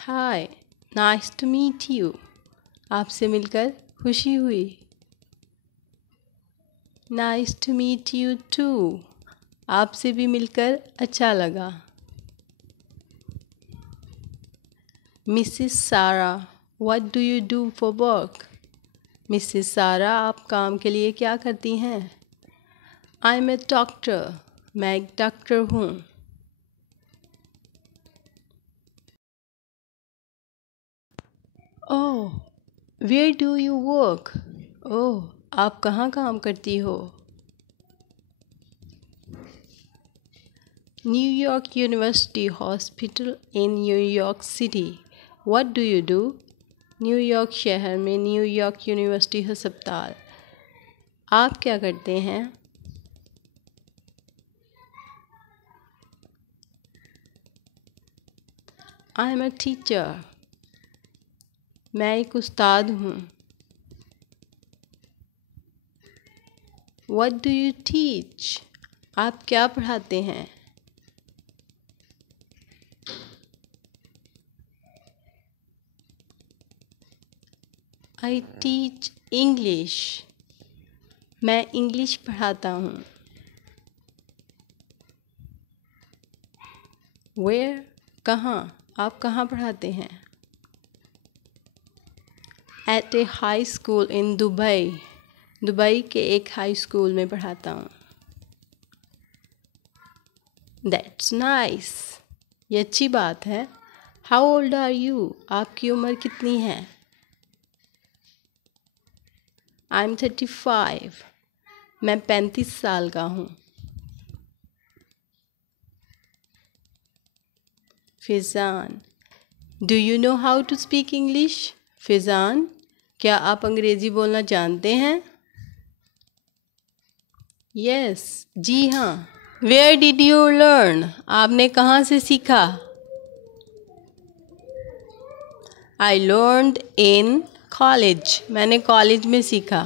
Hi, nice to meet you. आपसे मिलकर खुशी हुई। Nice to meet you too. आपसे भी मिलकर अच्छा लगा। Mrs Sara, what do you do for work? Mrs Sara, आप काम के लिए क्या करती हैं? आई एम ए डॉक्टर, मैं एक डॉक्टर हूँ। ओह, वेयर डू यू वर्क? ओह, आप कहाँ काम करती हो? New York university hospital in New York city. What do you do? New York शहर में न्यूयॉर्क यूनिवर्सिटी अस्पताल। आप क्या करते हैं? आई एम अ टीचर, मैं एक उस्ताद हूँ। What do you teach? आप क्या पढ़ाते हैं? आई टीच इंग्लिश, मैं इंग्लिश पढ़ाता हूँ। वेयर, कहाँ, आप कहाँ पढ़ाते हैं? At a high school in Dubai, Dubai के एक हाई स्कूल में पढ़ाता हूँ। दैट्स नाइस, ये अच्छी बात है। How old are you? आपकी उम्र कितनी है? आई एम 35, मैं 35 साल का हूँ। Fizan, do you know how to speak English? Fizan, क्या आप अंग्रेज़ी बोलना जानते हैं? यस, जी हाँ। Where did you learn? आपने कहाँ से सीखा? आई लर्नड इन कॉलेज, मैंने कॉलेज में सीखा।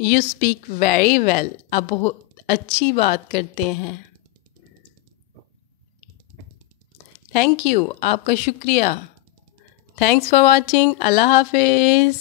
यू स्पीक वेरी वेल, आप बहुत अच्छी बात करते हैं। थैंक यू, आपका शुक्रिया। Thanks for watching. अल्लाह हाफिज़।